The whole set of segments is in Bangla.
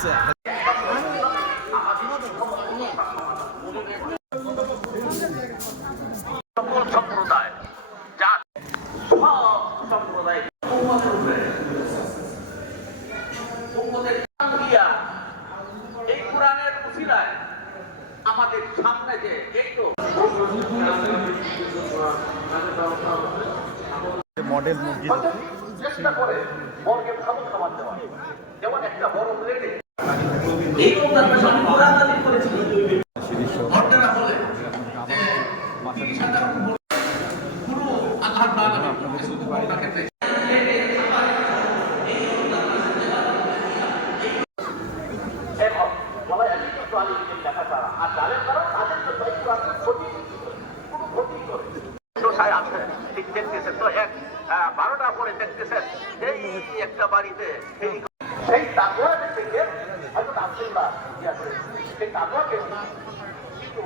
হয়েছে। সকল সম্প্রদায় জাত সব সম্প্রদায় এই কোরআনের উসিলায় আমাদের সামনে যে একটু মডেল মসজিদ চেষ্টা করে বড়কে ভালো খাবার দেওয়া, যেমন একটা বড় প্লেটে এই কোরআন নাযিল করেছিলেন ঘটনা বলে পুরো আল্লাহ তাআলা আপনাদের দেখতেছেন তো 12টা পরে দেখতেছেন এই একটা বাড়িতে সেই তাকওয়া থেকে হযরত আব্দুল্লাহ সেই তাকওয়াকে কিন্তু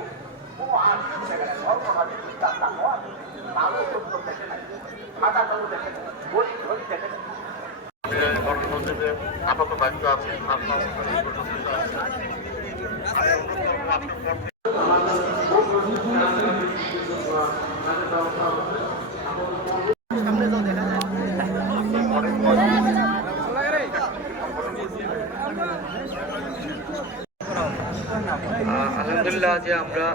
কোনো আশীর্বাদ দেখে না, ধর্ম মাঝে তার তাকওয়া ভালো সুন্দর দেখে না, খাটা কালো দেখে না, গরিব ধনী দেখে না। আপাতত দায়িত্ব আছে আলহামদুলিল্লাহ যে আমরা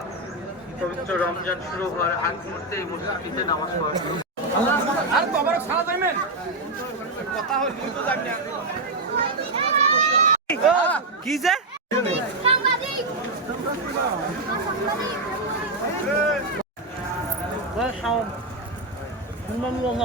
পবিত্র রমজান শুরু হওয়ার আগ মুহূর্তে এই মসজিদটিতে নামাজ পড়া শুরু। আর তো আবার সারা যাইবেন কথা হল কিন্তু জানি না কি যে সাংবাদিক ওই হাও নুন নুন